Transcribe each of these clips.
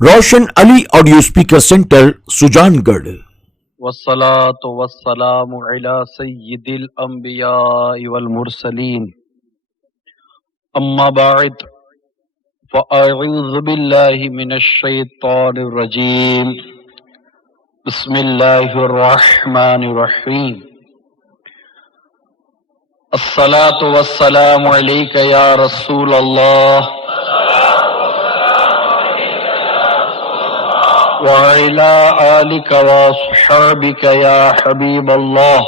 روشن علی audio speaker centre سجان گڑھ والصلاة والسلام على سید الانبیاء والمرسلین اما بعد فاعوذ باللہ من الشیطان الرجیم بسم اللہ الرحمن الرحیم الصلاة والسلام علیک یا رسول اللہ وعلى آلك وصحابك يا حبيب الله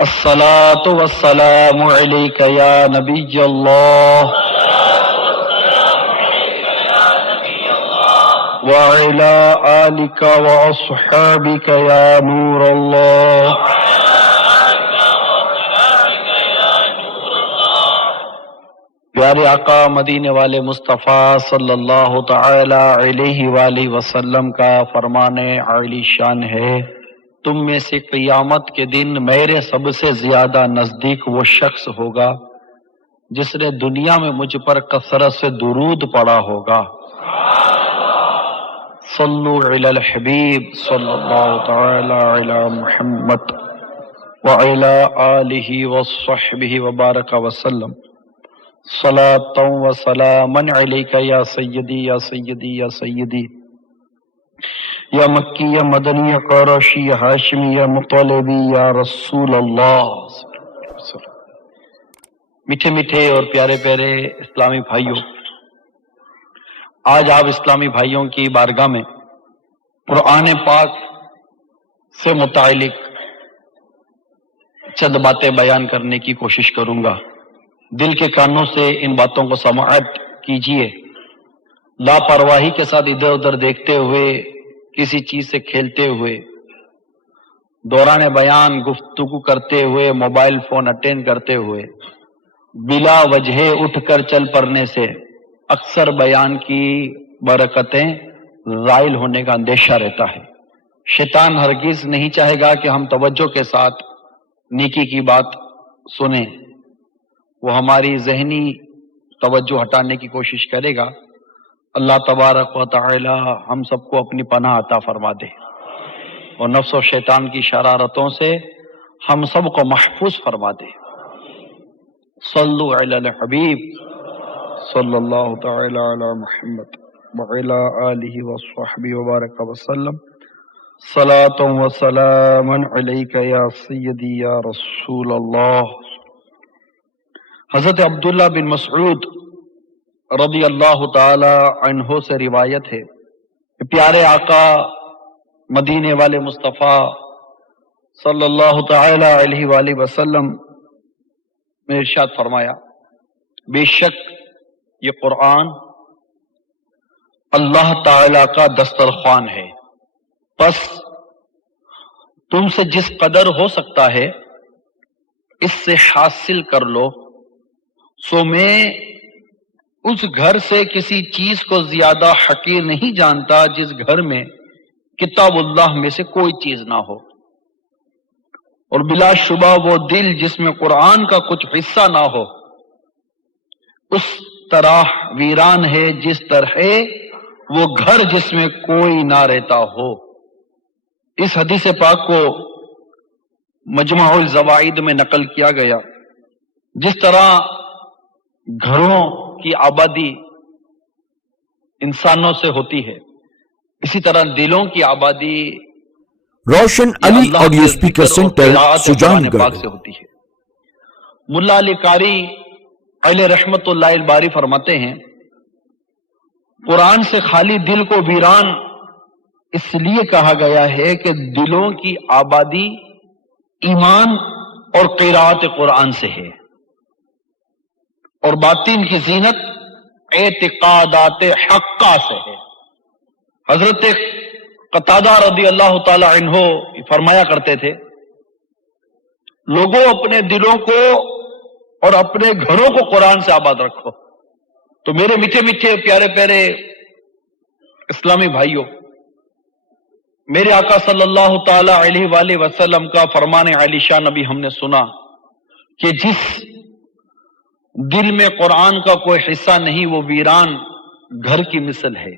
الصلاة والسلام عليك يا نبي الله وعلى آلك وأصحابك يا نور الله پیارے آقا مدینے والے مصطفیٰ صلی اللہ تعالی علیہ وآلہ وسلم کا فرمان عالی شان ہے، تم میں سے قیامت کے دن میرے سب سے زیادہ نزدیک وہ شخص ہوگا جس نے دنیا میں مجھ پر کثرت سے درود پڑھا ہوگا۔ صلو علی الحبیب صلی اللہ تعالی علی محمد وعلی آلہ وصحبہ وبارک وسلم۔ صلاۃ و سلاما علیک یا سیدی یا سیدی یا سیدی یا مکی یا مدنی یا قرشی یا ہاشمی یا مطلبی یا رسول اللہ۔ میٹھے میٹھے اور پیارے پیارے اسلامی بھائیوں، آج آپ اسلامی بھائیوں کی بارگاہ میں قرآن پاک سے متعلق چند باتیں بیان کرنے کی کوشش کروں گا۔ دل کے کانوں سے ان باتوں کو سماعت کیجئے، لاپرواہی کے ساتھ ادھر ادھر دیکھتے ہوئے، کسی چیز سے کھیلتے ہوئے، دوران بیان گفتگو کرتے ہوئے، موبائل فون اٹینڈ کرتے ہوئے، بلا وجہ اٹھ کر چل پڑنے سے اکثر بیان کی برکتیں زائل ہونے کا اندیشہ رہتا ہے۔ شیطان ہرگز نہیں چاہے گا کہ ہم توجہ کے ساتھ نیکی کی بات سنیں، وہ ہماری ذہنی توجہ ہٹانے کی کوشش کرے گا۔ اللہ تبارک و تعالی ہم سب کو اپنی پناہ عطا فرما دے اور نفس و شیطان کی شرارتوں سے ہم سب کو محفوظ فرما دے۔ صلو علی الحبیب صلی اللہ تعالی علی محمد وعلی آلہ وصحبہ وبارک وسلم۔ صلاۃ و سلاما علیک یا سیدی یا رسول اللہ۔ حضرت عبداللہ بن مسعود رضی اللہ تعالی عنہ سے روایت ہے کہ پیارے آقا مدینے والے مصطفیٰ صلی اللہ تعالی علیہ وآلہ وسلم نے ارشاد فرمایا، بے شک یہ قرآن اللہ تعالی کا دسترخوان ہے، پس تم سے جس قدر ہو سکتا ہے اس سے حاصل کر لو، سو میں اس گھر سے کسی چیز کو زیادہ حقیر نہیں جانتا جس گھر میں کتاب اللہ میں سے کوئی چیز نہ ہو، اور بلا شبہ وہ دل جس میں قرآن کا کچھ حصہ نہ ہو اس طرح ویران ہے جس طرح وہ گھر جس میں کوئی نہ رہتا ہو۔ اس حدیث پاک کو مجمع الزوائد میں نقل کیا گیا۔ جس طرح گھروں کی آبادی انسانوں سے ہوتی ہے، اسی طرح دلوں کی آبادی روشن علی آڈیو اسپیکر سینٹر سجان گڑھ سے ہوتی ہے۔ ملا علی قاری علیہ رحمت اللہ الباری فرماتے ہیں، قرآن سے خالی دل کو ویران اس لیے کہا گیا ہے کہ دلوں کی آبادی ایمان اور قرأت قرآن سے ہے، اور باطن کی زینت اعتقادات حقہ سے ہے۔ حضرت قتادہ رضی اللہ تعالی عنہ فرمایا کرتے تھے، لوگوں اپنے دلوں کو اور اپنے گھروں کو قرآن سے آباد رکھو۔ تو میرے میٹھے میٹھے پیارے پیارے اسلامی بھائیوں، میرے آقا صلی اللہ تعالی علیہ وآلہ وسلم کا فرمان عالی شان ابھی ہم نے سنا کہ جس دل میں قرآن کا کوئی حصہ نہیں، وہ ویران گھر کی مثل ہے۔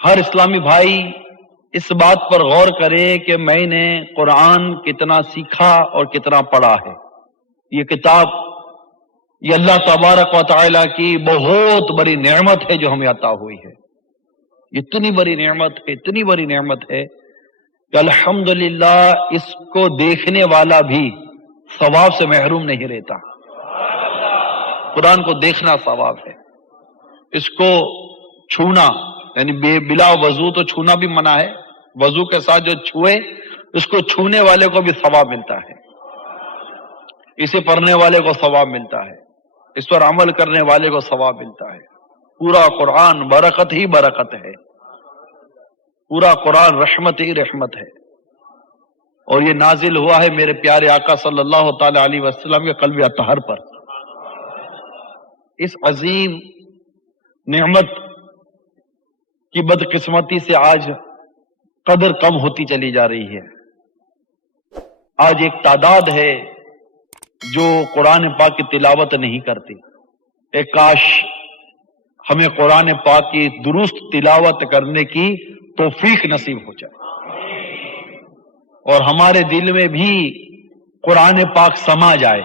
ہر اسلامی بھائی اس بات پر غور کرے کہ میں نے قرآن کتنا سیکھا اور کتنا پڑھا ہے۔ یہ کتاب، یہ اللہ تبارک و تعالیٰ کی بہت بڑی نعمت ہے جو ہمیں عطا ہوئی ہے۔ اتنی بڑی نعمت ہے، اتنی بڑی نعمت ہے کہ الحمدللہ اس کو دیکھنے والا بھی ثواب سے محروم نہیں رہتا۔ قرآن کو دیکھنا ثواب ہے، اس کو چھونا یعنی بلا وضو تو چھونا بھی منع ہے، وضو کے ساتھ جو چھوئے اس کو چھونے والے کو بھی ثواب ملتا ہے، اسے پڑھنے والے کو ثواب ملتا ہے، اس پر عمل کرنے والے کو ثواب ملتا ہے۔ پورا قرآن برکت ہی برکت ہے، پورا قرآن رحمت ہی رحمت ہے، اور یہ نازل ہوا ہے میرے پیارے آقا صلی اللہ تعالی علیہ وسلم کے قلب اطہر پر۔ اس عظیم نعمت کی بدقسمتی سے آج قدر کم ہوتی چلی جا رہی ہے۔ آج ایک تعداد ہے جو قرآن پاک کی تلاوت نہیں کرتی۔ ایک کاش ہمیں قرآن پاک کی درست تلاوت کرنے کی توفیق نصیب ہو جائے اور ہمارے دل میں بھی قرآن پاک سما جائے،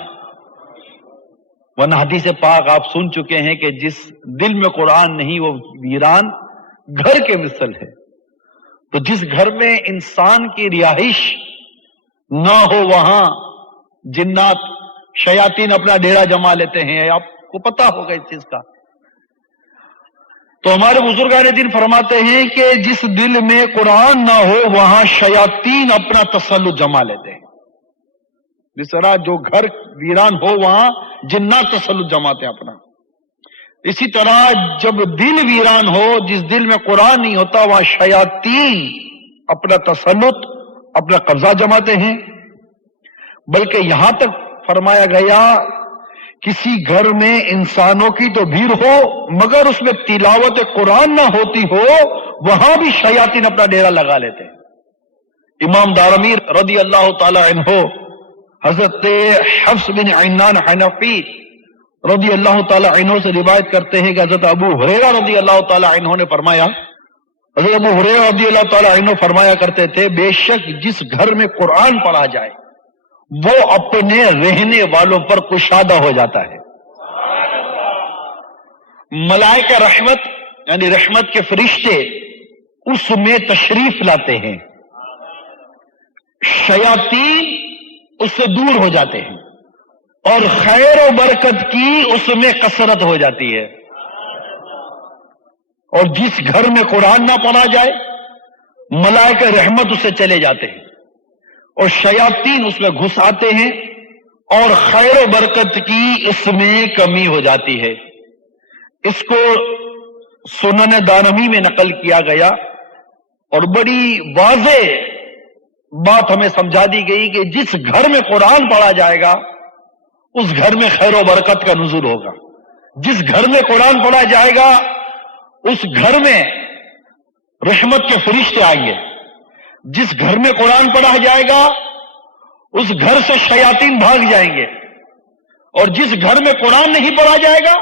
ورنہ حدیث پاک آپ سن چکے ہیں کہ جس دل میں قرآن نہیں وہ ویران گھر کے مثل ہے۔ تو جس گھر میں انسان کی رہائش نہ ہو وہاں جنات شیاطین اپنا ڈیرا جما لیتے ہیں، آپ کو پتا ہوگا اس چیز کا۔ تو ہمارے بزرگان دین فرماتے ہیں کہ جس دل میں قرآن نہ ہو وہاں شیاطین اپنا تسلط جما لیتے ہیں۔ جس طرح جو گھر ویران ہو وہاں جنات تسلط جماتے ہیں اپنا، اسی طرح جب دل ویران ہو، جس دل میں قرآن نہیں ہوتا وہاں شیاطین اپنا تسلط، اپنا قبضہ جماتے ہیں۔ بلکہ یہاں تک فرمایا گیا کسی گھر میں انسانوں کی تو بھیڑ ہو مگر اس میں تلاوت قرآن نہ ہوتی ہو، وہاں بھی شیاطین اپنا ڈیرا لگا لیتے ہیں۔ امام دارمی رضی اللہ تعالی عنہ حضرت حفص بن عنان حنفی رضی اللہ تعالی عنہ سے روایت کرتے ہیں کہ حضرت ابو ہریرہ رضی اللہ تعالی عنہ نے فرمایا، حضرت ابو ہریرہ رضی اللہ تعالی عنہ فرمایا کرتے تھے، بے شک جس گھر میں قرآن پڑھا جائے وہ اپنے رہنے والوں پر کشادہ ہو جاتا ہے۔ ملائکہ رحمت یعنی رحمت کے فرشتے اس میں تشریف لاتے ہیں، شیاطین اس سے دور ہو جاتے ہیں، اور خیر و برکت کی اس میں کثرت ہو جاتی ہے۔ اور جس گھر میں قرآن نہ پڑھا جائے ملائکہ رحمت اس سے چلے جاتے ہیں اور شیاطین اس میں گھس آتے ہیں، اور خیر و برکت کی اس میں کمی ہو جاتی ہے۔ اس کو سنن دارمی میں نقل کیا گیا اور بڑی واضح بات ہمیں سمجھا دی گئی کہ جس گھر میں قرآن پڑھا جائے گا اس گھر میں خیر و برکت کا نزول ہوگا، جس گھر میں قرآن پڑھا جائے گا اس گھر میں رحمت کے فرشتے آئیں گے، جس گھر میں قرآن پڑھا جائے گا اس گھر سے شیاطین بھاگ جائیں گے، اور جس گھر میں قرآن نہیں پڑھا جائے گا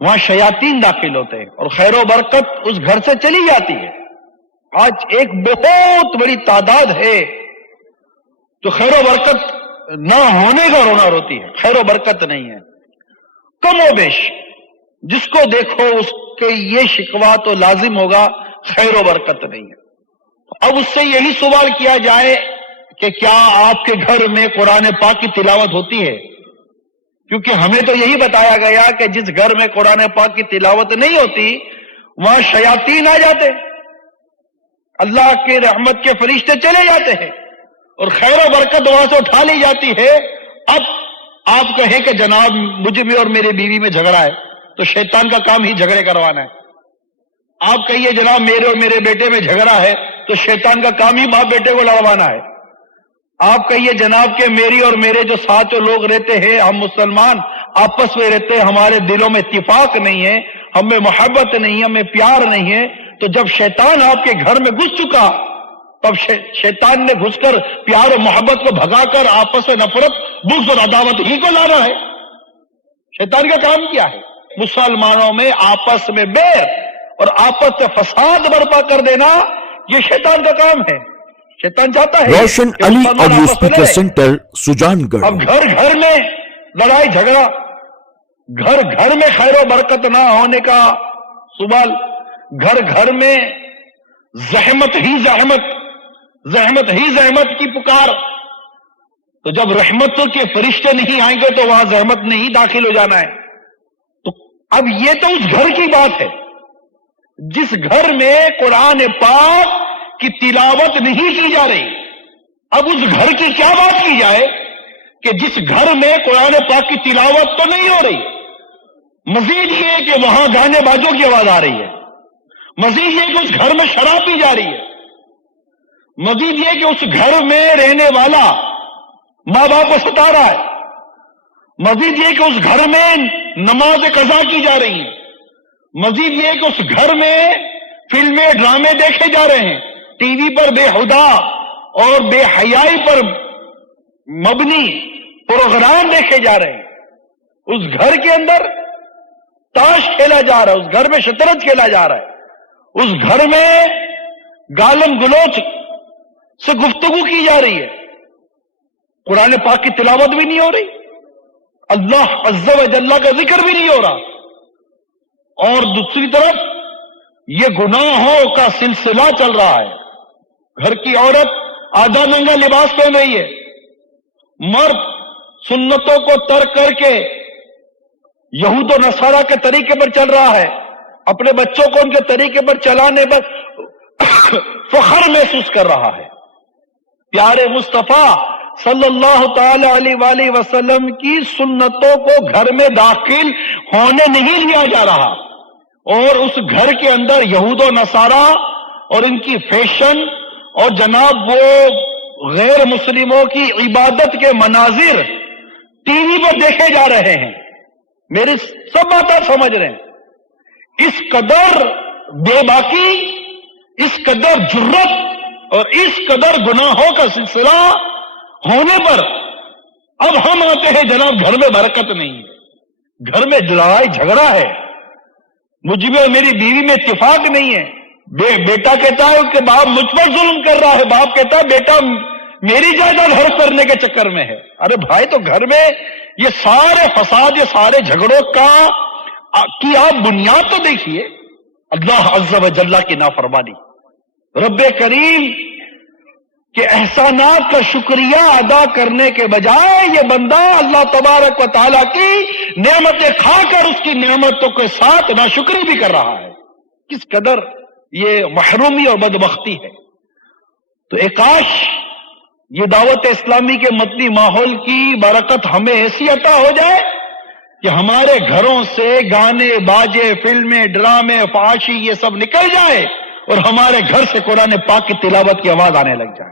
وہاں شیاطین داخل ہوتے ہیں اور خیر و برکت اس گھر سے چلی جاتی ہے۔ آج ایک بہت بڑی تعداد ہے تو خیر و برکت نہ ہونے کا رونا روتی ہے، خیر و برکت نہیں ہے، کم و بیش جس کو دیکھو اس کے یہ شکوہ تو لازم ہوگا، خیر و برکت نہیں ہے۔ اب اس سے یہی سوال کیا جائے کہ کیا آپ کے گھر میں قرآن پاک کی تلاوت ہوتی ہے؟ کیونکہ ہمیں تو یہی بتایا گیا کہ جس گھر میں قرآن پاک کی تلاوت نہیں ہوتی وہاں شیاطین آ جاتے، اللہ کے رحمت کے فرشتے چلے جاتے ہیں اور خیر و برکت وہاں سے اٹھا لی جاتی ہے۔ اب آپ کہیں کہ جناب مجھے بھی اور میرے بیوی میں جھگڑا ہے تو شیطان کا کام ہی جھگڑے کروانا ہے۔ آپ کہیے جناب میرے اور میرے بیٹے میں جھگڑا ہے تو شیطان کا کام ہی باپ بیٹے کو لڑوانا ہے۔ آپ کہیے جناب کہ میری اور میرے جو ساتھ جو لوگ رہتے ہیں ہم مسلمان آپس میں رہتے ہیں، ہمارے دلوں میں اتفاق نہیں ہے، ہمیں محبت نہیں ہے، ہمیں پیار نہیں ہے، تو جب شیطان آپ کے گھر میں گھس چکا تب شیطان نے گھس کر پیار و محبت کو بھگا کر آپس میں نفرت، بغض اور عداوت ہی کو لانا ہے۔ شیطان کا کام کیا ہے؟ مسلمانوں میں آپس میں بیر اور آپس میں فساد برپا کر دینا، یہ شیطان کا کام ہے۔ شیطان چاہتا ہے روشن کہ علی مسلمان آڈیو آپس میں اسپیکر لڑیں۔ سینٹر سجان گڑھ۔ اب گھر گھر میں لڑائی جھگڑا، گھر گھر میں خیر و برکت نہ ہونے کا سوال، گھر گھر میں زحمت ہی زحمت، زحمت ہی زحمت کی پکار۔ تو جب رحمت کے فرشتے نہیں آئیں گے تو وہاں زحمت نہیں داخل ہو جانا ہے۔ تو اب یہ تو اس گھر کی بات ہے جس گھر میں قرآن پاک کی تلاوت نہیں کی جا رہی۔ اب اس گھر کی کیا بات کی جائے کہ جس گھر میں قرآن پاک کی تلاوت تو نہیں ہو رہی، مزید یہ کہ وہاں گانے بازوں کی آواز آ رہی ہے، مزید یہ کہ اس گھر میں شراب پی جا رہی ہے، مزید یہ کہ اس گھر میں رہنے والا ماں باپ کو ستا رہا ہے، مزید یہ کہ اس گھر میں نماز قضا کی جا رہی ہیں، مزید یہ کہ اس گھر میں فلمیں ڈرامے دیکھے جا رہے ہیں، ٹی وی پر بے ہدا اور بے حیائی پر مبنی پروگرام دیکھے جا رہے ہیں، اس گھر کے اندر تاش کھیلا جا رہا ہے، اس گھر میں شطرنج کھیلا جا رہا ہے، اس گھر میں گالم گلوچ سے گفتگو کی جا رہی ہے، قرآن پاک کی تلاوت بھی نہیں ہو رہی، اللہ عز و جل کا ذکر بھی نہیں ہو رہا، اور دوسری طرف یہ گناہوں کا سلسلہ چل رہا ہے۔ گھر کی عورت آدھا ننگا لباس پہن رہی ہے، مرد سنتوں کو ترک کر کے یہود و نصارہ کے طریقے پر چل رہا ہے، اپنے بچوں کو ان کے طریقے پر چلانے پر فخر محسوس کر رہا ہے۔ پیارے مصطفیٰ صلی اللہ تعالی علیہ وآلہ وسلم کی سنتوں کو گھر میں داخل ہونے نہیں لیا جا رہا، اور اس گھر کے اندر یہود و نصارہ اور ان کی فیشن اور جناب وہ غیر مسلموں کی عبادت کے مناظر ٹی وی پر دیکھے جا رہے ہیں۔ میری سب باتیں سمجھ رہے ہیں، اس قدر بے باکی، اس قدر جرت اور اس قدر گناہوں کا سلسلہ ہونے پر اب ہم آتے ہیں جناب گھر میں برکت نہیں ہے، گھر میں لڑائی جھگڑا ہے، مجھ میں اور میری بیوی میں اتفاق نہیں ہے، بیٹا کہتا ہے کہ باپ مجھ پر ظلم کر رہا ہے، باپ کہتا ہے بیٹا میری جائیداد ہڑپ کرنے کے چکر میں ہے۔ ارے بھائی تو گھر میں یہ سارے فساد، یہ سارے جھگڑوں کی آپ بنیاد تو دیکھیے، اللہ عز و جل کی نافرمانی۔ رب کریم کے احسانات کا شکریہ ادا کرنے کے بجائے یہ بندہ اللہ تبارک و تعالیٰ کی نعمتیں کھا کر اس کی نعمتوں کے ساتھ ناشکری بھی کر رہا ہے۔ کس قدر یہ محرومی اور بدبختی ہے۔ تو کاش یہ دعوت اسلامی کے مدنی ماحول کی برکت ہمیں ایسی عطا ہو جائے کہ ہمارے گھروں سے گانے باجے، فلمیں، ڈرامے، فحاشی یہ سب نکل جائے اور ہمارے گھر سے قرآن پاک کی تلاوت کی آواز آنے لگ جائے،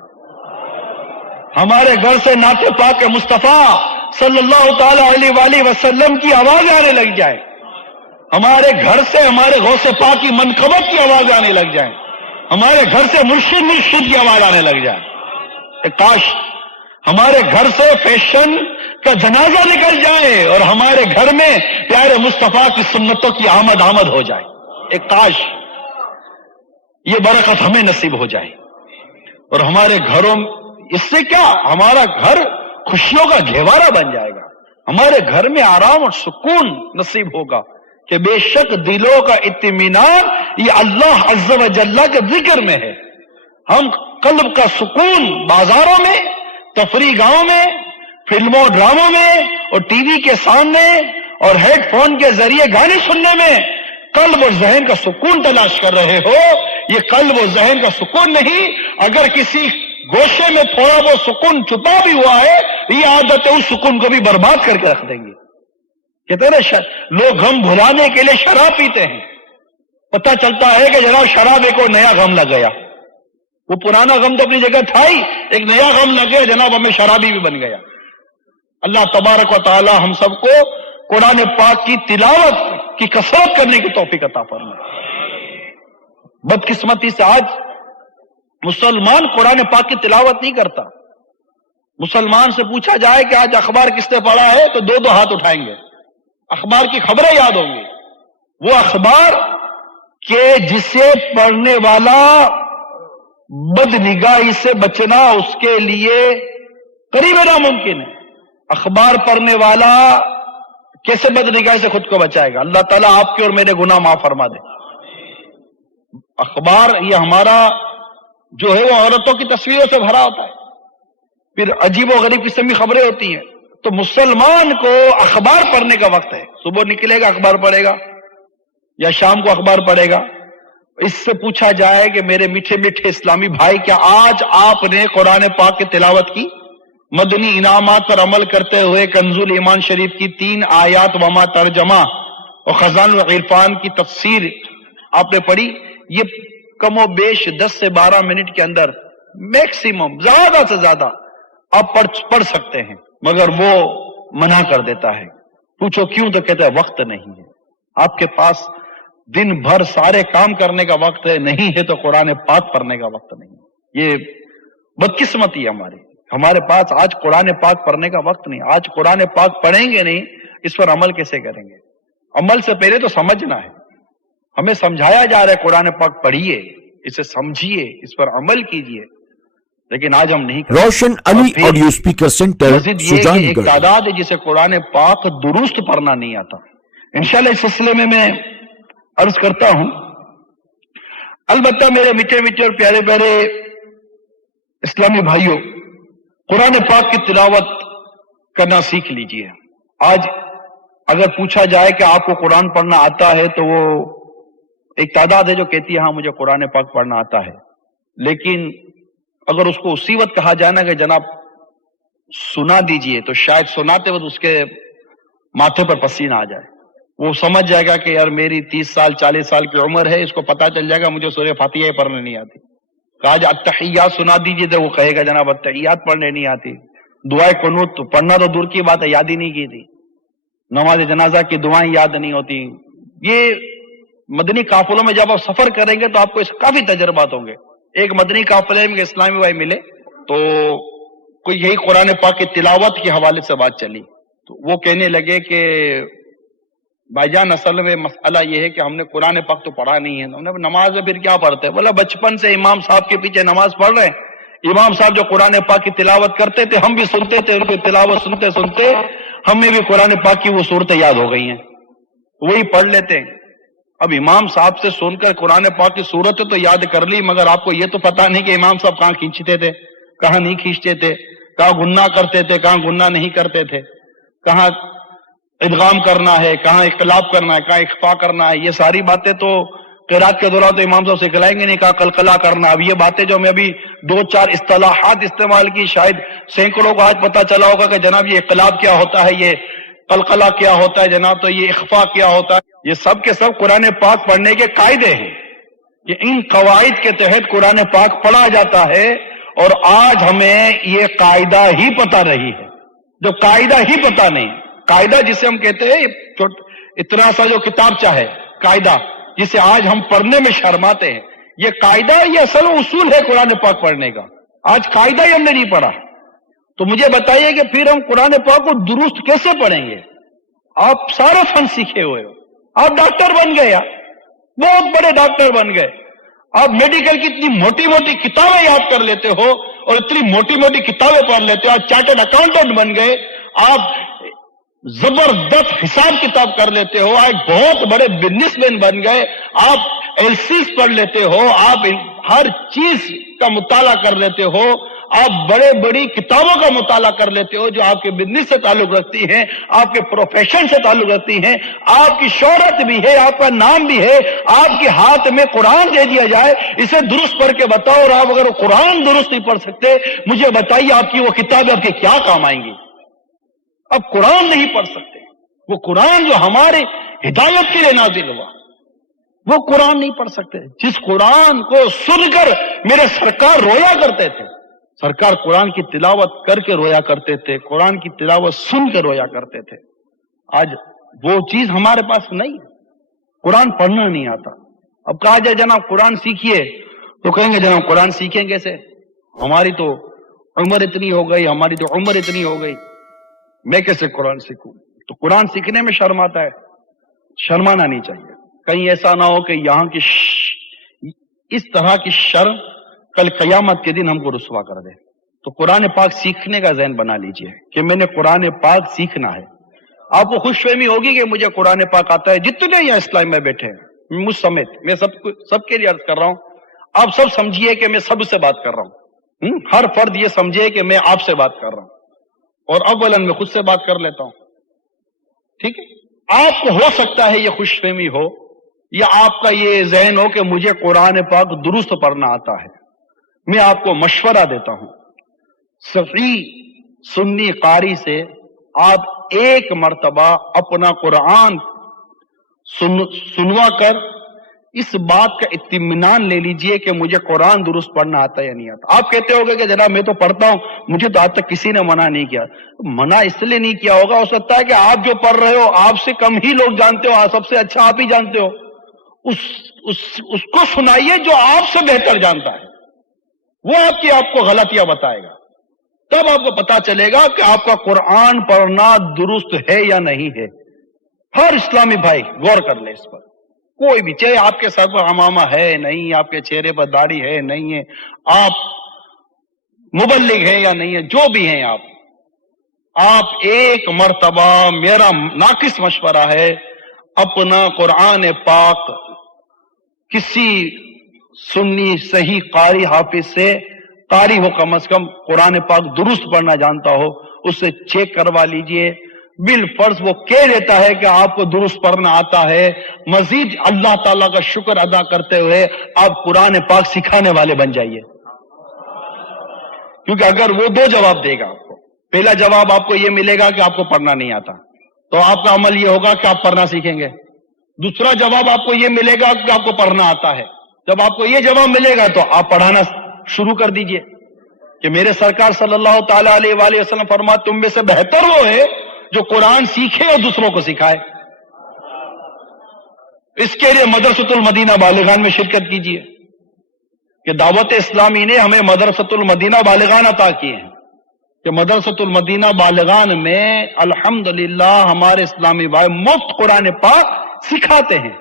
ہمارے گھر سے نعت پاک مصطفیٰ صلی اللہ تعالی علیہ وآلہ وسلم کی آواز آنے لگ جائے، ہمارے گھر سے ہمارے غوث پاک کی منقبت کی آواز آنے لگ جائے، ہمارے گھر سے مرشد کی آواز آنے لگ جائے۔ کاش ہمارے گھر سے فیشن کا جنازہ نکل جائے اور ہمارے گھر میں پیارے مصطفیٰ کی سنتوں کی آمد ہو جائے۔ کاش یہ برکت ہمیں نصیب ہو جائے اور ہمارے گھروں، اس سے کیا ہمارا گھر خوشیوں کا گہوارہ بن جائے گا، ہمارے گھر میں آرام اور سکون نصیب ہوگا کہ بے شک دلوں کا اطمینان یہ اللہ عز و جل کے ذکر میں ہے۔ ہم قلب کا سکون بازاروں میں، تفریح گاہوں میں، فلموں ڈراموں میں اور ٹی وی کے سامنے اور ہیڈ فون کے ذریعے گانے سننے میں قلب اور ذہن کا سکون تلاش کر رہے ہو، یہ قلب اور ذہن کا سکون نہیں، اگر کسی گوشے میں تھوڑا وہ سکون چھپا بھی ہوا ہے، یہ عادت ہے اس سکون کو بھی برباد کر کے رکھ دیں گے۔ کہتے ہیں نا لوگ غم بھلانے کے لیے شراب پیتے ہیں، پتہ چلتا ہے کہ جناب شراب ایک اور نیا غم لگ گیا، وہ پرانا غم تو اپنی جگہ تھا ہی، ایک نیا غم لگ گیا، جناب ہمیں شرابی بھی بن گیا۔ اللہ تبارک و تعالی ہم سب کو قرآن پاک کی تلاوت کی کثرت کرنے کی توفیق عطا فرمائے۔ بدقسمتی سے آج مسلمان قرآن پاک کی تلاوت نہیں کرتا۔ مسلمان سے پوچھا جائے کہ آج اخبار کس نے پڑھا ہے تو دو ہاتھ اٹھائیں گے، اخبار کی خبریں یاد ہوں گی، وہ اخبار کہ جسے پڑھنے والا بد نگاہی سے بچنا اس کے لیے قریب ناممکن ہے۔ اخبار پڑھنے والا کیسے بد نگاہی سے خود کو بچائے گا؟ اللہ تعالیٰ آپ کے اور میرے گناہ معاف فرما دے۔ اخبار یہ ہمارا جو ہے وہ عورتوں کی تصویروں سے بھرا ہوتا ہے، پھر عجیب و غریب قسم کی خبریں ہوتی ہیں۔ تو مسلمان کو اخبار پڑھنے کا وقت ہے، صبح نکلے گا اخبار پڑھے گا یا شام کو اخبار پڑھے گا۔ اس سے پوچھا جائے کہ میرے میٹھے میٹھے اسلامی بھائی، کیا آج آپ نے قرآن پاک کی تلاوت کی؟ مدنی انعامات پر عمل کرتے ہوئے کنز ایمان شریف کی 3 آیات وما ترجمہ اور خزان العرفان کی تفسیر آپ نے پڑھی؟ یہ کم و بیش 10 سے 12 منٹ کے اندر میکسیمم، زیادہ سے زیادہ آپ پڑھ سکتے ہیں، مگر وہ منع کر دیتا ہے۔ پوچھو کیوں؟ تو کہتا ہے وقت نہیں ہے۔ آپ کے پاس دن بھر سارے کام کرنے کا وقت ہے، نہیں ہے تو قرآن پاک پڑھنے کا وقت نہیں ہے۔ یہ بدقسمتی ہے ہمارے پاس آج قرآن پاک پڑھنے کا وقت نہیں۔ آج قرآن پاک پڑھیں گے نہیں، اس پر عمل کیسے کریں گے؟ عمل سے پہلے تو سمجھنا ہے۔ ہمیں سمجھایا جا رہا ہے قرآن پاک پڑھیے، اسے سمجھیے، اس پر عمل کیجیے، لیکن آج ہم نہیں کرتے۔ روشن علی آڈیو اسپیکر سینٹر مزید یہ کہ سجان ایک گڑھ۔ تعداد ہے جسے قرآن پاک درست پڑھنا نہیں آتا۔ انشاءاللہ اس سلسلے میں عرض کرتا ہوں۔ البتہ میرے میٹھے میٹھے اور پیارے پیارے اسلامی بھائیوں، قرآن پاک کی تلاوت کرنا سیکھ لیجئے۔ آج اگر پوچھا جائے کہ آپ کو قرآن پڑھنا آتا ہے تو وہ ایک تعداد ہے جو کہتی ہے ہاں مجھے قرآن پاک پڑھنا آتا ہے، لیکن اگر اس کو اسی وقت کہا جائے نا کہ جناب سنا دیجئے، تو شاید سناتے وقت اس کے ماتھے پر پسینہ آ جائے۔ وہ سمجھ جائے گا کہ یار میری 30 سال 40 سال کی عمر ہے، اس کو پتا چل جائے گا مجھے سورہ فاتحہ پڑھنے نہیں آتی۔ کہا جائے التحیات سنا دیجئے تو وہ کہے گا جناب التحیات پڑھنے نہیں آتی۔ دعائے قنوت تو پڑھنا تو دور کی بات ہے، یاد ہی نہیں کی تھی۔ نماز جنازہ کی دعائیں یاد نہیں ہوتی۔ یہ مدنی قافلوں میں جب آپ سفر کریں گے تو آپ کو اس کافی تجربات ہوں گے۔ ایک مدنی قافلے میں اسلامی بھائی ملے تو کوئی یہی قرآن پاک کی تلاوت کے حوالے سے بات چلی، تو وہ کہنے لگے کہ بھائی جان اصل میں مسئلہ یہ ہے کہ ہم نے قرآن پاک تو پڑھا نہیں ہے۔ ہم نے نماز میں پھر کیا پڑھتے ہیں؟ بولا بچپن سے امام صاحب کے پیچھے نماز پڑھ رہے ہیں، امام صاحب جو قرآن پاک کی تلاوت کرتے تھے ہم بھی سنتے تھے، ان کی تلاوت سنتے سنتے ہمیں بھی قرآن پاک کی وہ صورتیں یاد ہو گئی ہیں، وہی پڑھ لیتے ہیں۔ اب امام صاحب سے سن کر قرآن پاک کی صورتیں تو یاد کر لی، مگر آپ کو یہ تو پتا نہیں کہ امام صاحب کہاں کھینچتے تھے، کہاں نہیں کھینچتے تھے، کہاں گناہ کرتے تھے، کہاں گناہ نہیں کرتے تھے، کہاں ادغام کرنا ہے، کہاں اختلاف کرنا ہے، کہاں اخفاء کرنا ہے۔ یہ ساری باتیں تو قرات کے دوران تو امام صاحب سکھلائیں گے نہیں، کہاں قلقلہ کرنا۔ اب یہ باتیں جو میں ابھی 2-4 اصطلاحات استعمال کی، شاید سینکڑوں کو آج پتا چلا ہوگا کہ جناب یہ انقلاب کیا ہوتا ہے، یہ قلقلہ کیا ہوتا ہے جناب، تو یہ اخفاء کیا ہوتا ہے۔ یہ سب کے سب قرآن پاک پڑھنے کے قاعدے ہیں کہ ان قواعد کے تحت قرآن پاک پڑھا جاتا ہے، اور آج ہمیں یہ قاعدہ ہی پتہ رہی ہے، جو قاعدہ ہی پتہ نہیں۔ قاعدہ جسے ہم کہتے ہیں اتنا سا جو کتاب چاہے قاعدہ، جسے آج ہم پڑھنے میں شرماتے ہیں، یہ قاعدہ یہ اصل اصول ہے قرآن پاک پڑھنے کا۔ آج قاعدہ ہی ہم نے نہیں پڑھا، تو مجھے بتائیے کہ پھر ہم قرآن پاک کو درست کیسے پڑھیں گے؟ آپ سارا فن سیکھے ہوئے ہو، آپ ڈاکٹر بن گئے، بہت بڑے ڈاکٹر بن گئے، آپ میڈیکل کی اتنی موٹی موٹی کتابیں یاد کر لیتے ہو اور اتنی موٹی موٹی کتابیں پڑھ لیتے ہو، آپ چارٹرڈ اکاؤنٹنٹ بن گئے، آپ زبردست حساب کتاب کر لیتے ہو، آپ بہت بڑے بزنس مین بن گئے، آپ ایل سیز پڑھ لیتے ہو، آپ ہر چیز کا مطالعہ کر لیتے ہو، آپ بڑے بڑی کتابوں کا مطالعہ کر لیتے ہو جو آپ کے بزنس سے تعلق رکھتی ہیں، آپ کے پروفیشن سے تعلق رکھتی ہیں، آپ کی شہرت بھی ہے، آپ کا نام بھی ہے، آپ کے ہاتھ میں قرآن دے دیا جائے اسے درست پڑھ کے بتاؤ، اور آپ اگر قرآن درست نہیں پڑھ سکتے مجھے بتائیے آپ کی وہ کتابیں آپ کے کیا کام آئیں گی؟ اب قرآن نہیں پڑھ سکتے، وہ قرآن جو ہمارے ہدایت کے لیے نازل ہوا وہ قرآن نہیں پڑھ سکتے، جس قرآن کو سن کر میرے سرکار رویا کرتے تھے۔ سرکار قرآن کی تلاوت کر کے رویا کرتے تھے، قرآن کی تلاوت سن کے رویا کرتے تھے۔ آج وہ چیز ہمارے پاس نہیں، قرآن پڑھنا نہیں آتا۔ اب کہا جائے جناب قرآن سیکھیے تو کہیں گے جناب قرآن سیکھیں کیسے؟ ہماری تو عمر اتنی ہو گئی، ہماری تو عمر اتنی ہو گئی، میں کیسے قرآن سیکھوں؟ تو قرآن سیکھنے میں شرم آتا ہے، شرمانا نہیں چاہیے. کہیں ایسا نہ ہو کہ یہاں کی اس طرح کی شرم کل قیامت کے دن ہم کو رسوا کر دے. تو قرآن پاک سیکھنے کا ذہن بنا لیجئے کہ میں نے قرآن پاک سیکھنا ہے. آپ کو خوش فہمی ہوگی کہ مجھے قرآن پاک آتا ہے. جتنے یہاں اسلام میں بیٹھے ہیں مجھ سمیت، میں سب کے لیے عرض کر رہا ہوں، آپ سب سمجھیے کہ میں سب سے بات کر رہا ہوں. ہر فرد یہ سمجھے کہ میں آپ سے بات کر رہا ہوں، اور اولاً میں خود سے بات کر لیتا ہوں. ٹھیک ہے؟ آپ کو ہو سکتا ہے یہ خوش فہمی ہو یا آپ کا یہ ذہن ہو کہ مجھے قرآن پاک درست پڑھنا آتا ہے. میں آپ کو مشورہ دیتا ہوں، صحیح سنی قاری سے آپ ایک مرتبہ اپنا قرآن سنوا کر اس بات کا اطمینان لے لیجئے کہ مجھے قرآن درست پڑھنا آتا ہے یا نہیں آتا. آپ کہتے ہوگے کہ جناب میں تو پڑھتا ہوں، مجھے تو آج تک کسی نے منع نہیں کیا. منع اس لیے نہیں کیا ہوگا، ہو سکتا ہے کہ آپ جو پڑھ رہے ہو آپ سے کم ہی لوگ جانتے ہو، سب سے اچھا آپ ہی جانتے ہو. اس کو سنائیے جو آپ سے بہتر جانتا ہے، وہ آپ کو غلطیاں بتائے گا. تب آپ کو پتا چلے گا کہ آپ کا قرآن پڑھنا درست ہے یا نہیں ہے. ہر اسلامی بھائی غور کر لے اس پر. کوئی بھی، چاہے آپ کے سر پر عمامہ ہے نہیں، آپ کے چہرے پر داڑھی ہے نہیں ہے، آپ مبلغ ہیں یا نہیں ہے، جو بھی ہیں آپ ایک مرتبہ، میرا ناقص مشورہ ہے، اپنا قرآن پاک کسی سنی صحیح قاری حافظ سے، قاری ہو کم از کم قرآن پاک درست پڑھنا جانتا ہو، اس سے چیک کروا لیجئے. بالفرض وہ کہہ دیتا ہے کہ آپ کو درست پڑھنا آتا ہے، مزید اللہ تعالیٰ کا شکر ادا کرتے ہوئے آپ قرآن پاک سکھانے والے بن جائیے. کیونکہ اگر وہ دو جواب دے گا آپ کو، پہلا جواب آپ کو یہ ملے گا کہ آپ کو پڑھنا نہیں آتا، تو آپ کا عمل یہ ہوگا کہ آپ پڑھنا سیکھیں گے. دوسرا جواب آپ کو یہ ملے گا کہ آپ کو پڑھنا آتا ہے. جب آپ کو یہ جواب ملے گا تو آپ پڑھانا شروع کر دیجئے کہ میرے سرکار صلی اللہ تعالیٰ علیہ وآلہ وسلم فرماتے تم میں سے بہتر وہ ہے جو قرآن سیکھے اور دوسروں کو سکھائے. اس کے لیے مدرسۃ المدینہ بالغان میں شرکت کیجیے کہ دعوت اسلامی نے ہمیں مدرسۃ المدینہ بالغان عطا کیے ہیں کہ مدرسۃ المدینہ بالغان میں الحمدللہ ہمارے اسلامی بھائی مفت قرآن پاک سکھاتے ہیں،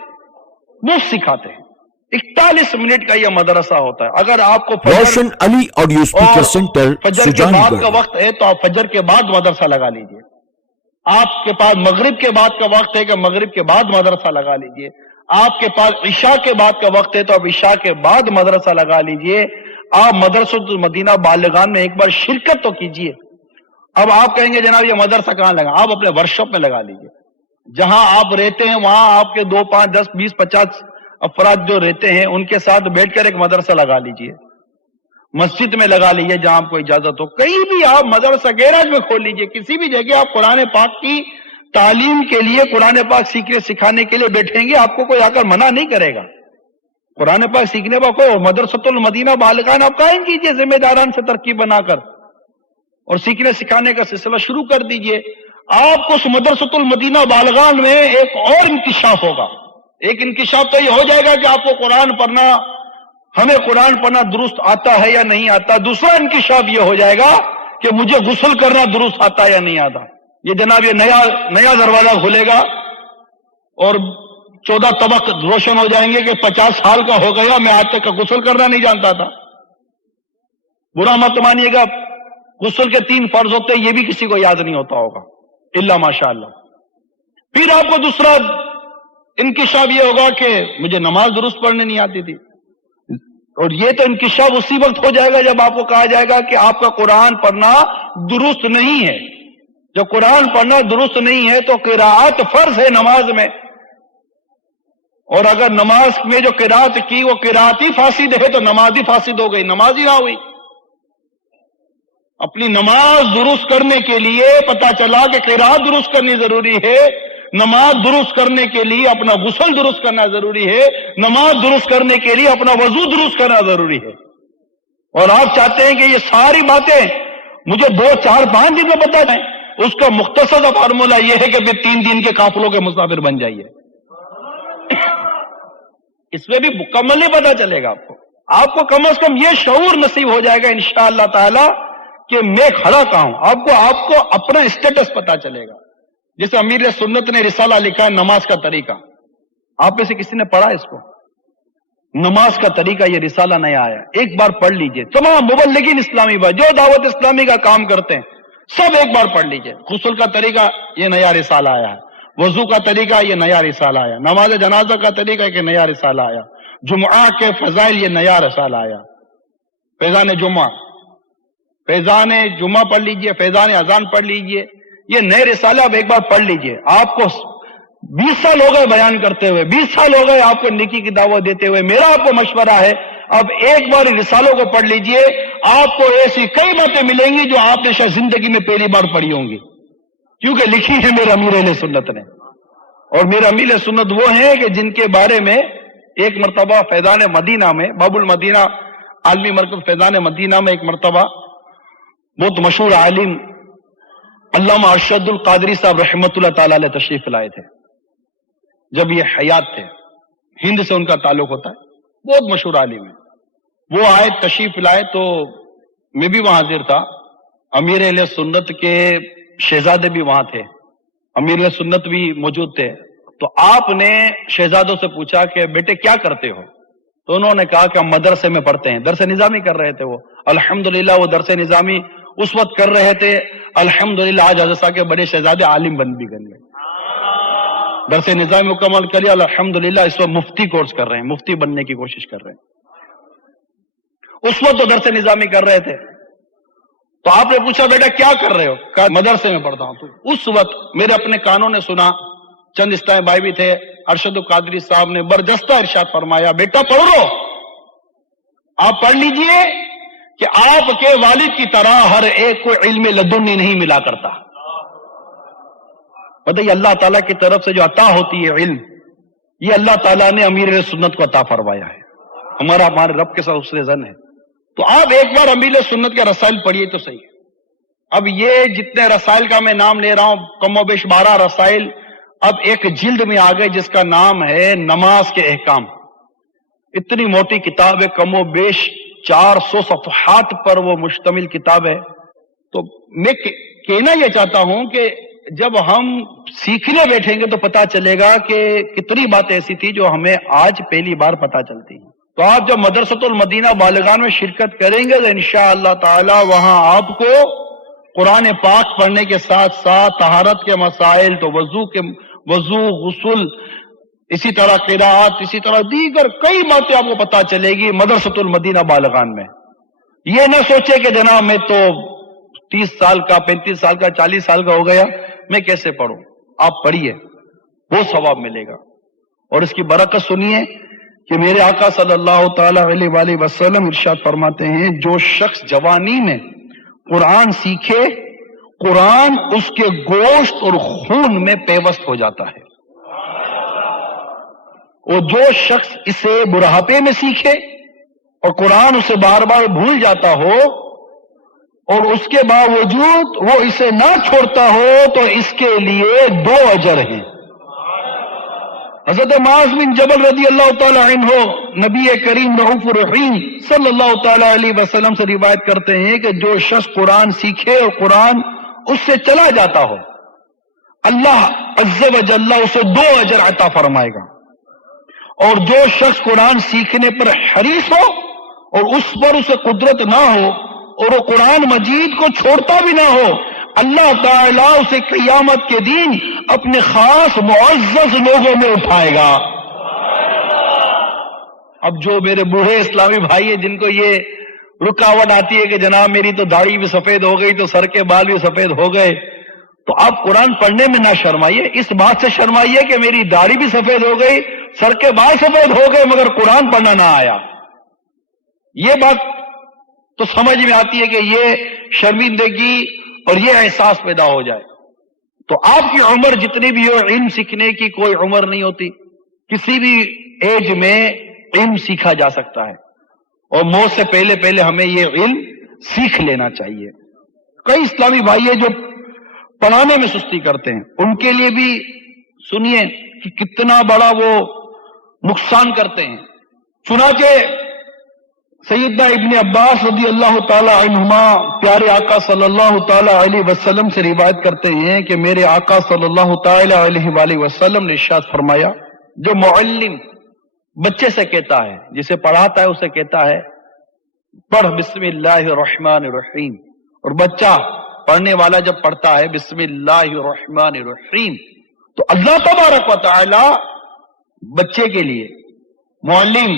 مفت سکھاتے ہیں. 41 منٹ کا یہ مدرسہ ہوتا ہے. اگر آپ کو روشن علی آڈیو اسپیکر سینٹر فجر کے سجان بعد گڑھ. کا وقت ہے تو آپ فجر کے بعد مدرسہ لگا لیجئے. آپ کے پاس مغرب کے بعد کا وقت ہے کہ مغرب کے بعد مدرسہ لگا لیجئے. آپ کے پاس عشاء کے بعد کا وقت ہے تو آپ عشاء کے بعد مدرسہ لگا لیجئے. آپ مدرسۃ المدینہ بالغان میں ایک بار شرکت تو کیجئے. اب آپ کہیں گے جناب یہ مدرسہ کہاں لگا؟ آپ اپنے ورک شاپ میں لگا لیجئے. جہاں آپ رہتے ہیں وہاں آپ کے 2 5 10 20 50 افراد جو رہتے ہیں ان کے ساتھ بیٹھ کر ایک مدرسہ لگا لیجئے. مسجد میں لگا لیجئے جہاں آپ کو اجازت ہو. کہیں بھی آپ مدرسہ گیراج میں کھول لیجئے. کسی بھی جگہ آپ قرآن پاک کی تعلیم کے لیے، قرآن پاک سکھانے کے لیے بیٹھیں گے، آپ کو کوئی آ کر منع نہیں کرے گا. قرآن پاک سیکھنے کا کوئی مدرسۃ المدینہ بالغان آپ قائم کیجئے ذمہ داران سے ترکیب بنا کر، اور سیکھنے سکھانے کا سلسلہ شروع کر دیجئے. آپ کو اس مدرسۃ المدینہ بالغان میں ایک اور انکشاف ہوگا. ایک انکشاف تو یہ ہو جائے گا کہ آپ کو قرآن پڑھنا، ہمیں قرآن پڑھنا درست آتا ہے یا نہیں آتا. دوسرا انکشاف یہ ہو جائے گا کہ مجھے غسل کرنا درست آتا ہے یا نہیں آتا. یہ جناب یہ نیا دروازہ کھلے گا اور 14 طبق روشن ہو جائیں گے کہ 50 سال کا ہو گیا میں آج تک کا غسل کرنا نہیں جانتا تھا. برا مت مانیے گا، غسل کے 3 فرض ہوتے ہیں، یہ بھی کسی کو یاد نہیں ہوتا ہوگا الا ماشاء اللہ. پھر آپ کو دوسرا انکشاف یہ ہوگا کہ مجھے نماز درست پڑھنے نہیں آتی تھی. اور یہ تو انکشاف اسی وقت ہو جائے گا جب آپ کو کہا جائے گا کہ آپ کا قرآن پڑھنا درست نہیں ہے. جب قرآن پڑھنا درست نہیں ہے تو قراءت فرض ہے نماز میں، اور اگر نماز میں جو قراءت کی وہ قراءت ہی فاسد ہے تو نماز ہی فاسد ہو گئی، نماز ہی نہ ہوئی. اپنی نماز درست کرنے کے لیے پتا چلا کہ قراءت درست کرنی ضروری ہے، نماز درست کرنے کے لیے اپنا غسل درست کرنا ضروری ہے، نماز درست کرنے کے لیے اپنا وضو درست کرنا ضروری ہے. اور آپ چاہتے ہیں کہ یہ ساری باتیں مجھے 2 4 5 دن میں بتا دیں. اس کا مختصر فارمولہ یہ ہے کہ پھر 3 دن کے قافلوں کے مسافر بن جائیے. اس میں بھی مکمل نہیں پتا چلے گا آپ کو کم از کم یہ شعور نصیب ہو جائے گا انشاءاللہ تعالی کہ میں کھڑا کہاں ہوں. آپ کو اپنا اسٹیٹس پتا چلے گا. جیسے امیر سنت نے رسالہ لکھا ہے نماز کا طریقہ، آپ میں سے کسی نے پڑھا اس کو؟ نماز کا طریقہ یہ رسالہ نیا آیا، ایک بار پڑھ لیجئے۔ تمام مبلغین اسلامی بھائی جو دعوت اسلامی کا کام کرتے ہیں سب ایک بار پڑھ لیجئے۔ غسل کا طریقہ یہ نیا رسالہ آیا ہے، وضو کا طریقہ یہ نیا رسالہ آیا، نماز جنازہ کا طریقہ یہ نیا رسالہ آیا، جمعہ کے فضائل یہ نیا رسالہ آیا، فیضان جمعہ پڑھ لیجئے، فیضان اذان پڑھ لیجئے، یہ نئے رسالہ اب ایک بار پڑھ لیجئے۔ آپ کو 20 سال ہو گئے بیان کرتے ہوئے، 20 سال ہو گئے آپ کو نیکی کی دعوت دیتے ہوئے، میرا آپ کو مشورہ ہے اب ایک بار رسالوں کو پڑھ لیجئے، آپ کو ایسی کئی باتیں ملیں گی جو آپ نے شاید زندگی میں پہلی بار پڑھی ہوں گی، کیونکہ لکھی ہے میرے امیر اہل سنت نے۔ اور میرے امیر سنت وہ ہیں کہ جن کے بارے میں ایک مرتبہ فیضان مدینہ میں، باب المدینہ عالمی مرکز فیضان مدینہ میں ایک مرتبہ بہت مشہور عالم علامہ ارشد القادری صاحب رحمۃ اللہ تعالی علیہ تشریف لائے تھے جب یہ حیات تھے، ہند سے ان کا تعلق ہوتا ہے، بہت مشہور عالم ہے۔ وہ آئے تشریف لائے تو میں بھی وہاں حاضر تھا، امیر اہل سنت کے شہزادے بھی وہاں تھے، امیر اہل سنت بھی موجود تھے۔ تو آپ نے شہزادوں سے پوچھا کہ بیٹے کیا کرتے ہو؟ تو انہوں نے کہا کہ ہم مدرسے میں پڑھتے ہیں، درس نظامی کر رہے تھے وہ، الحمدللہ وہ درس نظامی اس وقت کر رہے تھے، الحمدللہ آج حضرت صاحب کے بڑے شہزادے عالم بن بھی گئے، درس نظامی مکمل کریے، الحمدللہ اس وقت مفتی کورس کر رہے ہیں، مفتی بننے کی کوشش کر رہے ہیں۔ اس وقت تو درس نظامی کر رہے تھے۔ تو آپ نے پوچھا بیٹا کیا کر رہے ہو؟ کہا مدرسے میں پڑھتا ہوں۔ تو اس وقت میرے اپنے کانوں نے سنا، چند اسلامی بھائی بھی تھے، ارشد القادری صاحب نے برجستہ ارشاد فرمایا بیٹا پڑھ لو، آپ پڑھ لیجئے کہ آپ کے والد کی طرح ہر ایک کو علم لدنی نہیں ملا کرتا۔ بتائیے اللہ تعالیٰ کی طرف سے جو عطا ہوتی ہے علم، یہ اللہ تعالیٰ نے امیر سنت کو عطا فرمایا ہے، ہمارے رب کے ساتھ اس سے زن ہے۔ تو آپ ایک بار امیر سنت کے رسائل پڑھیے تو صحیح۔ اب یہ جتنے رسائل کا میں نام لے رہا ہوں کم و بیش 12 رسائل اب ایک جلد میں آ گئے جس کا نام ہے نماز کے احکام۔ اتنی موٹی کتاب ہے، کم و بیش 400 صفحات پر وہ مشتمل کتاب ہے۔ تو میں کہنا یہ چاہتا ہوں کہ جب ہم سیکھنے بیٹھیں گے تو پتا چلے گا کہ کتنی باتیں ایسی تھی جو ہمیں آج پہلی بار پتا چلتی ہیں۔ تو آپ جب مدرسۃ المدینہ بالغان میں شرکت کریں گے تو انشاءاللہ تعالی وہاں آپ کو قرآن پاک پڑھنے کے ساتھ ساتھ طہارت کے مسائل، تو وضو، غسل، اسی طرح قراءت، اسی طرح دیگر کئی باتیں آپ کو پتا چلے گی مدرسۃ المدینہ بالغان میں۔ یہ نہ سوچے کہ جناب میں تو 30 سال کا، 35 سال کا، 40 سال کا ہو گیا، میں کیسے پڑھوں؟ آپ پڑھیے، وہ ثواب ملے گا۔ اور اس کی برکت سنیے کہ میرے آقا صلی اللہ تعالی علیہ وآلہ وسلم ارشاد فرماتے ہیں جو شخص جوانی میں قرآن سیکھے، قرآن اس کے گوشت اور خون میں پیوست ہو جاتا ہے، اور جو شخص اسے بڑھاپے میں سیکھے اور قرآن اسے بار بار بھول جاتا ہو اور اس کے باوجود وہ اسے نہ چھوڑتا ہو تو اس کے لیے 2 اجر ہیں۔ حضرت معاذ بن جبل رضی اللہ تعالی عنہ نبی کریم رؤوف الرحیم صلی اللہ تعالی علیہ وسلم سے روایت کرتے ہیں کہ جو شخص قرآن سیکھے اور قرآن اس سے چلا جاتا ہو، اللہ عز و جل اسے 2 اجر عطا فرمائے گا۔ اور جو شخص قرآن سیکھنے پر حریص ہو اور اس پر اسے قدرت نہ ہو اور وہ قرآن مجید کو چھوڑتا بھی نہ ہو، اللہ تعالیٰ اسے قیامت کے دن اپنے خاص معزز لوگوں میں اٹھائے گا۔ اب جو میرے بوڑھے اسلامی بھائی ہیں جن کو یہ رکاوٹ آتی ہے کہ جناب میری تو داڑھی بھی سفید ہو گئی تو سر کے بال بھی سفید ہو گئے، تو آپ قرآن پڑھنے میں نہ شرمائیے، اس بات سے شرمائیے کہ میری داڑھی بھی سفید ہو گئی، سر کے بال سفید ہو گئے مگر قرآن پڑھنا نہ آیا۔ یہ بات تو سمجھ میں آتی ہے کہ یہ شرمندگی اور یہ احساس پیدا ہو جائے۔ تو آپ کی عمر جتنی بھی ہو، علم سیکھنے کی کوئی عمر نہیں ہوتی، کسی بھی ایج میں علم سیکھا جا سکتا ہے، اور موت سے پہلے پہلے ہمیں یہ علم سیکھ لینا چاہیے۔ کئی اسلامی بھائی ہیں جو پڑھانے میں سستی کرتے ہیں، ان کے لیے بھی سنیے کہ کتنا بڑا وہ نقصان کرتے ہیں۔ چنانچہ سیدنا ابن عباس رضی اللہ تعالی عنہما پیارے آقا صلی اللہ تعالی علیہ وسلم سے روایت کرتے ہیں کہ میرے آقا صلی اللہ تعالی علیہ وآلہ وسلم نے ارشاد فرمایا، جو معلم بچے سے کہتا ہے، جسے پڑھاتا ہے اسے کہتا ہے پڑھ بسم اللہ الرحمن الرحیم، اور بچہ پڑھنے والا جب پڑھتا ہے بسم اللہ الرحمن الرحیم، تو اللہ تبارک و تعالی بچے کے لیے، معلم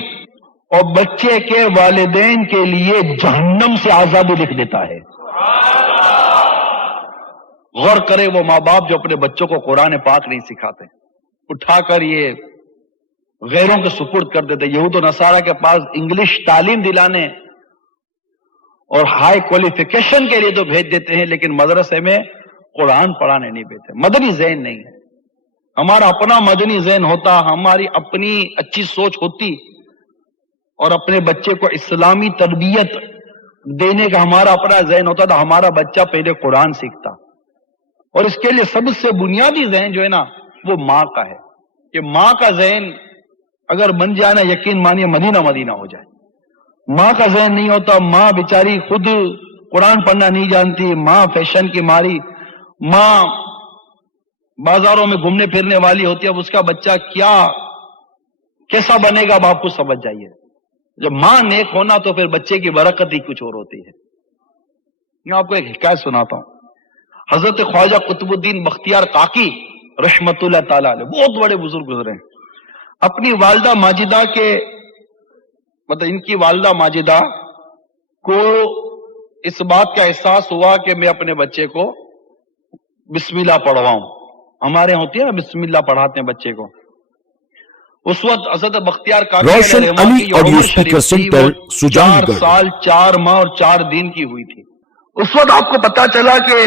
اور بچے کے والدین کے لیے جہنم سے آزادی لکھ دیتا ہے۔ غور کرے وہ ماں باپ جو اپنے بچوں کو قرآن پاک نہیں سکھاتے، اٹھا کر یہ غیروں کے سپرد کر دیتے۔ یہود و نصارہ کے پاس انگلش تعلیم دلانے اور ہائی کوالیفیکیشن کے لیے تو بھیج دیتے ہیں، لیکن مدرسے میں قرآن پڑھانے نہیں بھیجتے۔ مدنی ذہن نہیں ہے، ہمارا اپنا مدنی ذہن ہوتا، ہماری اپنی اچھی سوچ ہوتی اور اپنے بچے کو اسلامی تربیت دینے کا ہمارا اپنا ذہن ہوتا تو ہمارا بچہ پہلے قرآن سیکھتا۔ اور اس کے لیے سب سے بنیادی ذہن جو ہے نا وہ ماں کا ہے، کہ ماں کا ذہن اگر بن جائے نا، یقین مانیے مدینہ مدینہ ہو جائے۔ ماں کا ذہن نہیں ہوتا، ماں بیچاری خود قرآن پڑھنا نہیں جانتی، ماں فیشن کی ماری، ماں بازاروں میں گھومنے پھرنے والی ہوتی ہے، اب اس کا بچہ کیسا بنے گا اب آپ کو سمجھ جائیے۔ جب ماں نیک ہونا تو پھر بچے کی برکت ہی کچھ اور ہوتی ہے۔ میں آپ کو ایک حکایت سناتا ہوں۔ حضرت خواجہ قطب الدین بختیار کاکی رحمت اللہ تعالی علیہ، بہت بڑے بزرگ گزرے ہیں۔ اپنی والدہ ماجدہ کے ان کی والدہ ماجدہ کو اس بات کا احساس ہوا کہ میں اپنے بچے کو بسم اللہ پڑھواؤں۔ ہمارے ہوتی ہے نا بسم اللہ پڑھاتے ہیں بچے کو۔ اس وقت حضرت بختیار کاکی روشن علی آڈیو اسپیکر سینٹر، سجان 4 گڑھ، سال 4 ماہ اور 4 دن کی ہوئی تھی۔ اس وقت آپ کو پتا چلا کہ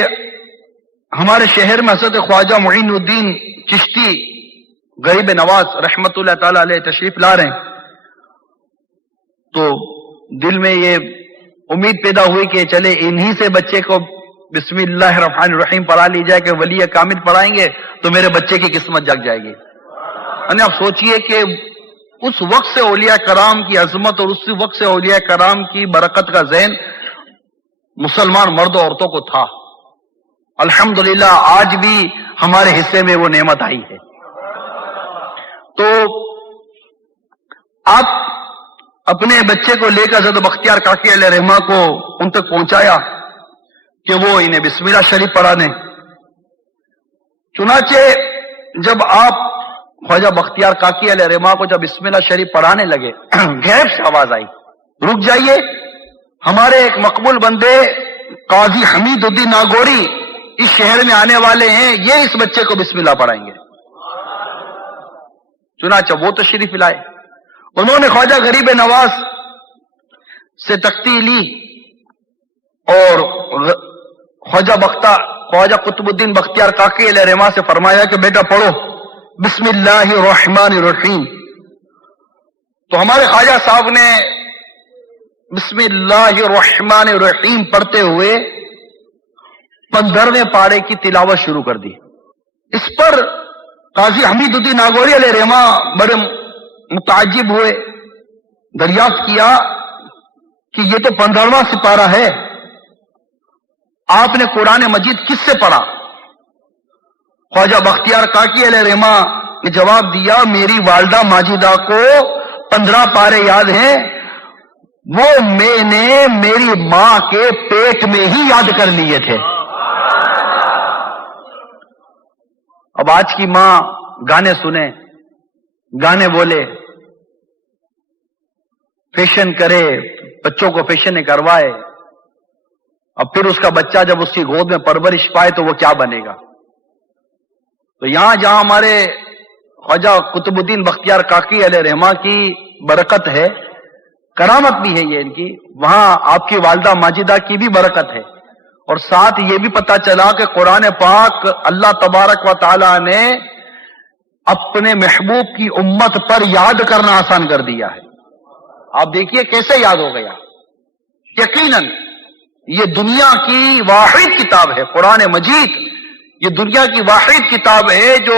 ہمارے شہر میں حضرت خواجہ معین الدین چشتی غریب نواز رحمت اللہ تعالی علیہ تشریف لا رہے ہیں، تو دل میں یہ امید پیدا ہوئی کہ چلے انہی سے بچے کو بسم اللہ الرحمن الرحیم پڑھا لی جائے، کہ ولی کامل پڑھائیں گے تو میرے بچے کی قسمت جگ جائے گی۔ یعنی آپ سوچئے کہ اس وقت سے اولیاء کرام کی عظمت اور اس وقت سے اولیاء کرام کی برکت کا ذہن مسلمان مرد و عورتوں کو تھا۔ الحمدللہ آج بھی ہمارے حصے میں وہ نعمت آئی ہے۔ تو آپ اپنے بچے کو لے کر حضرت بختیار کاکی علیہ رحمہ کو ان تک پہنچایا کہ وہ انہیں بسم اللہ شریف پڑھا دیں۔ چنانچہ جب آپ خواجہ بختیار کاکی علیہ رحمہ کو جب بسم اللہ شریف پڑھانے لگے، غیب سے آواز آئی، رک جائیے، ہمارے ایک مقبول بندے قاضی حمید الدین ناگوری اس شہر میں آنے والے ہیں، یہ اس بچے کو بسم اللہ پڑھائیں گے۔ چنانچہ وہ تشریف لائے، انہوں نے خواجہ غریب نواز سے تختی لی اور خواجہ قطب الدین بختیار کاکی علیہ رحمہ سے فرمایا کہ بیٹا پڑھو بسم اللہ الرحمن الرحیم۔ تو ہمارے خواجہ صاحب نے بسم اللہ الرحمن الرحیم پڑھتے ہوئے 15ویں پارے کی تلاوت شروع کر دی۔ اس پر قاضی حمید الدین ناگوری علیہ رحمہ بڑے متعجب ہوئے، دریافت کیا کہ یہ تو 15واں سپارہ ہے، آپ نے قرآن مجید کس سے پڑھا؟ خواجہ بختیار کاکی علیہ رحمہ نے جواب دیا، میری والدہ ماجدہ کو 15 پارے یاد ہیں، وہ میں نے میری ماں کے پیٹ میں ہی یاد کر لیے تھے۔ اب آج کی ماں گانے سنے، گانے بولے، فیشن کرے، بچوں کو فیشن کروائے، اب پھر اس کا بچہ جب اس کی گود میں پرورش پائے تو وہ کیا بنے گا؟ تو یہاں جہاں ہمارے خواجہ قطب الدین بختیار کاکی علیہ رحمہ کی برکت ہے، کرامت بھی ہے یہ ان کی، وہاں آپ کی والدہ ماجدہ کی بھی برکت ہے، اور ساتھ یہ بھی پتا چلا کہ قرآن پاک اللہ تبارک و تعالی نے اپنے محبوب کی امت پر یاد کرنا آسان کر دیا ہے۔ آپ دیکھیے کیسے یاد ہو گیا۔ یقیناً یہ دنیا کی واحد کتاب ہے، قرآن مجید یہ دنیا کی واحد کتاب ہے جو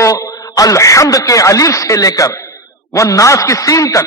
الحمد کے الف سے لے کر والناس کی سین تک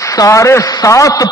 7.5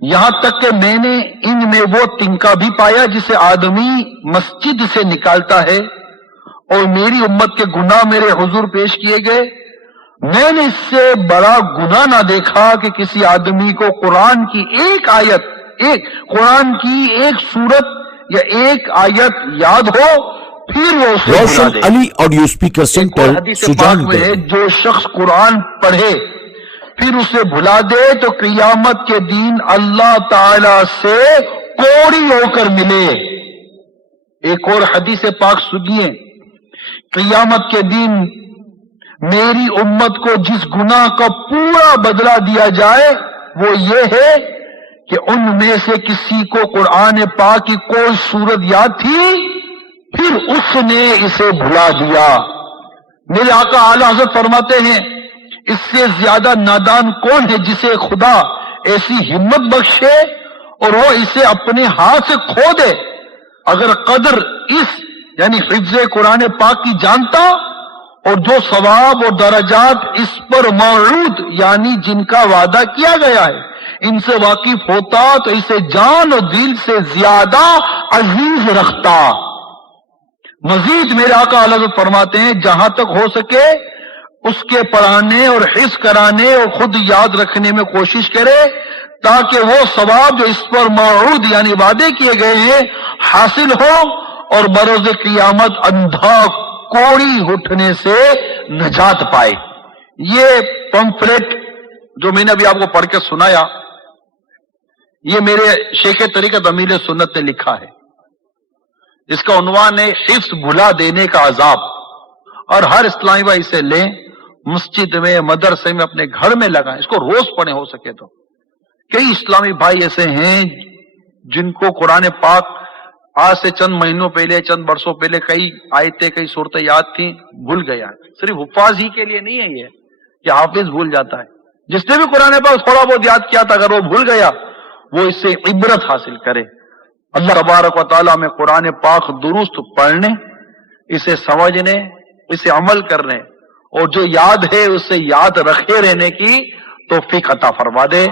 یہاں تک کہ میں نے ان میں وہ تنکا بھی پایا جسے آدمی مسجد سے نکالتا ہے، اور میری امت کے گناہ میرے حضور پیش کیے گئے۔ میں نے اس سے بڑا گناہ نہ دیکھا کہ کسی آدمی کو قرآن کی ایک آیت، قرآن کی ایک سورت یا ایک آیت یاد ہو، پھر وہ اسے بھلا روشن دے۔ علی آڈیو اسپیکر ایک اور سینٹر حدیث سجان پاک میں ہے، گڑھ۔ جو شخص قرآن پڑھے پھر اسے بھلا دے تو قیامت کے دن اللہ تعالی سے کوڑی ہو کر ملے۔ ایک اور حدیث پاک سنیے، قیامت کے دن میری امت کو جس گناہ کا پورا بدلہ دیا جائے وہ یہ ہے کہ ان میں سے کسی کو قرآن پاک کی کوئی سورت یاد تھی، پھر اس نے اسے بھلا دیا۔ میرے آقا اعلی حضرت فرماتے ہیں، اس سے زیادہ نادان کون ہے جسے خدا ایسی ہمت بخشے اور وہ اسے اپنے ہاتھ سے کھو دے۔ اگر قدر اس یعنی حفظ قرآن پاک کی جانتا اور جو ثواب اور درجات اس پر موعود یعنی جن کا وعدہ کیا گیا ہے ان سے واقف ہوتا تو اسے جان اور دل سے زیادہ عزیز رکھتا۔ مزید میرے آقا اعلی حضرت فرماتے ہیں، جہاں تک ہو سکے اس کے پڑھانے اور حفظ کرانے اور خود یاد رکھنے میں کوشش کرے تاکہ وہ ثواب جو اس پر موعود یعنی وعدے کیے گئے ہیں حاصل ہو اور بروز قیامت اندھا کوڑی اٹھنے سے نجات پائے۔ یہ پمفلیٹ جو میں نے ابھی آپ کو پڑھ کے سنایا، یہ میرے شیخ طریقت امیر سنت نے لکھا ہے۔ اس کا عنوان ہے حفظ بھلا دینے کا عذاب، اور ہر اسلامی بھائی اسے لیں، مسجد میں، مدرسے میں، اپنے گھر میں لگائیں، اس کو روز پڑھیں ہو سکے تو۔ کئی اسلامی بھائی ایسے ہیں جن کو قرآن پاک آج سے چند مہینوں پہلے، چند برسوں پہلے کئی آیتیں، کئی صورتیں یاد تھیں، بھول گیا۔ صرف حفاظ ہی کے لیے نہیں ہے یہ کہ حافظ بھول جاتا ہے، جس نے بھی قرآن پاک تھوڑا بہت یاد کیا تھا اگر وہ بھول گیا وہ اس سے عبرت حاصل کرے۔ اللہ تبارک و تعالیٰ میں قرآن پاک درست پڑھنے، اسے سمجھنے، اسے عمل کرنے اور جو یاد ہے اسے یاد رکھے رہنے کی توفیق عطا فرما دے،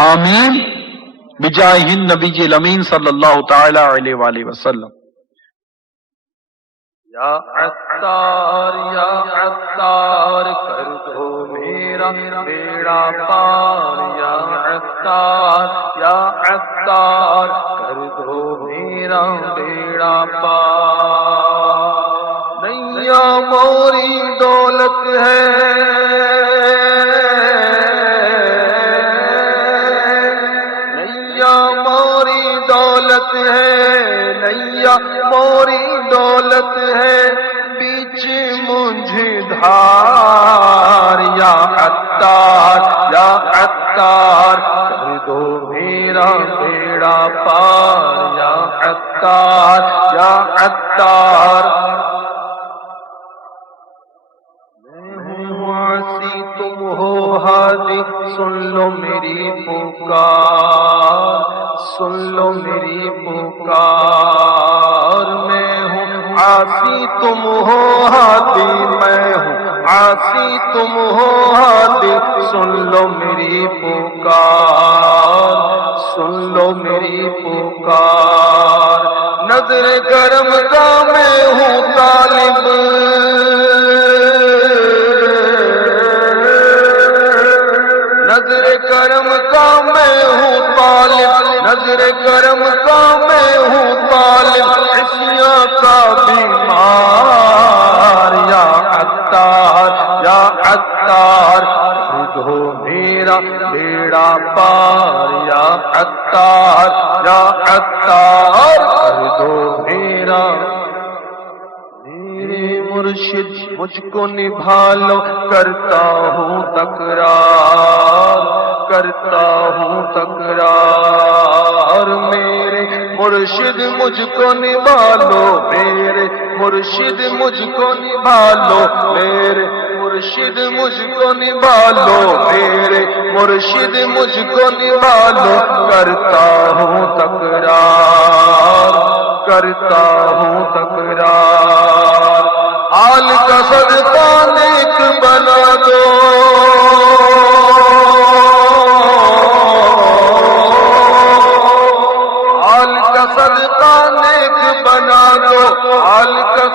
آمین بجاہ النبی الامین صلی اللہ تعالی علیہ وآلہ وسلم۔ یا عطار یا عطار کر دو میرا بیڑا پار، یا عطار یا عطار کر دو میرا بیڑا پار۔ نیا موری دولت ہے، نیا موری دولت ہے، بیچ مجھے دھار، یا عطار یا عطار کر دو میرا بیڑا پار، یا عطار یا عطار۔ میں ہوں عاصی تم ہو ہادی، سن لو میری پکار، سن لو میری پکار۔ میں ہوں عاصی تم ہو ہادی، میں ہوں عاصی تم ہو ہادی، سن لو میری پکار، سن لو میری پکار۔ نظر کرم کا میں ہوں طالب، نظر کرم کا میں ہوں طالب، نظر کرم کا میں ہوں طالب، عشیاں کا بیمار، یا عطار یا عطار کر دو میرا بیڑا پار، یا عطار یا عطار کر دو میرا۔ میرے مرشد مجھ کو نبھا لو، کرتا ہوں تکرار، کرتا ہوں تکرار۔ میرے مرشد مجھ کو نبھا لو، میرے مرشد مجھ کو نبھا لو، میرے مرشد مجھ کو نبھا لو، میرے مرشد مجھ کو نبھا لو۔ کرتا ہوں تکرار، کرتا ہوں تکرار۔ آل کا صدقہ نیک بنا دو،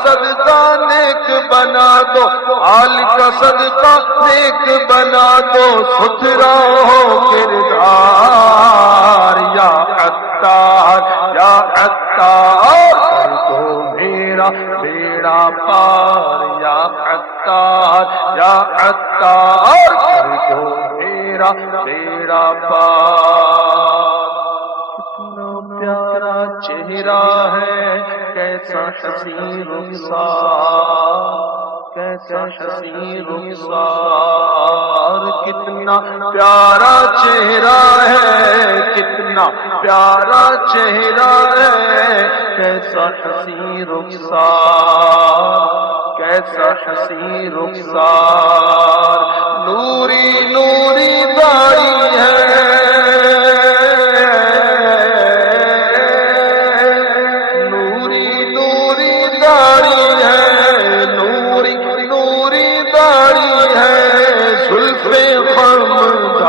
صدقہ نیک بنا دو، حال کا صدقہ نیک بنا دو، ستھرا ہو کردار یا عطار یا عطار، کر دو میرا بیڑا پار یا عطار یا عطار، کر دو میرا بیڑا پار۔ کتنا پیارا چہرہ ہے، کیسا حسین رخسار، کیسا حسین رخسار، کتنا پیارا چہرہ ہے، کتنا پیارا چہرہ ہے، کیسا حسین رخسار، کیسا حسین رخسار، نوری نوری داڑھی ہے، نوری نوری داڑھی ہے، نوری نوری داڑھی ہے، زلف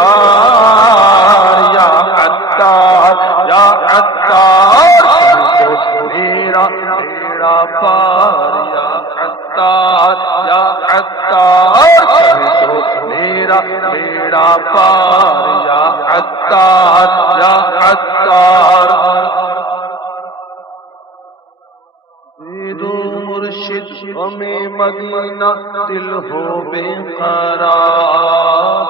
خمدار یا عطار یا عطار، کر دو میرا بیڑا پار یا عطار یا عطار، کر دو میرا بیڑا پار یا عطار یا عطار۔ دے دو مرشد ہمیں مدینہ، دل ہو بے قرار،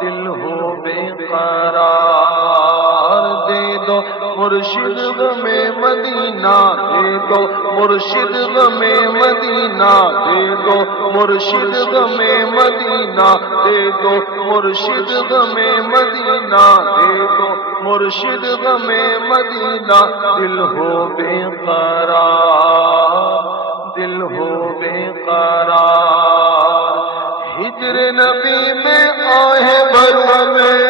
دل ہو بے قرار، دے دو مرشد ہمیں مدینہ، دے دو مرشد ہمیں مدینہ، دے دو مرشد ہمیں مدینہ، دے دو مرشد ہمیں مدینہ، دے دو مرشد ہمیں مدینہ، دل ہو بے قرار، دل ہو بے قرار، ہجر نبی میں آہ بھر میں،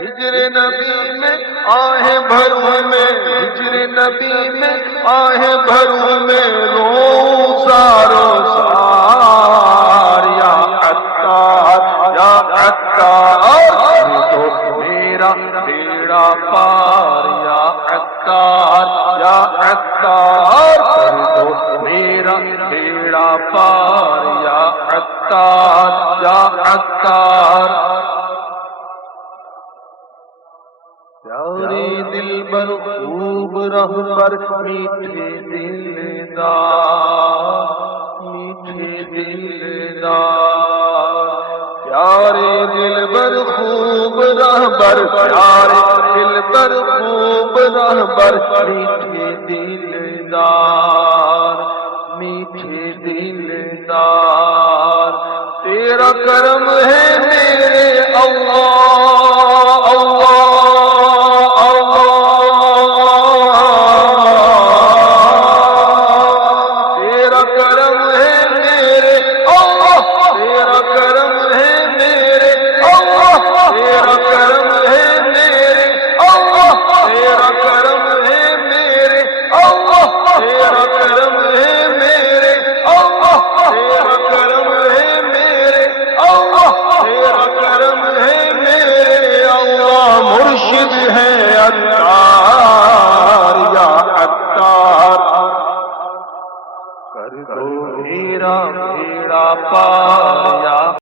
ہجر نبی میں آہ بھر میں، ہجر نبی میں آہ بھر میں، روزارو سار یا عطار یا عطار، کر دو میرا بیڑا پار یا عطار یا عطار، کر دو میرا بیڑا پار یا عطار یا عطار۔ پیارے دلبر خوب رہبر، میٹھے دلدار، میٹھے دلدار، پیارے دلبر خوب رہبر، پیارے دلبر خوب رہبر، میٹھے دلدار، میٹھے دلدار، تیرا کرم ہے میرے اللہ، اللہ مرشد ہے عطار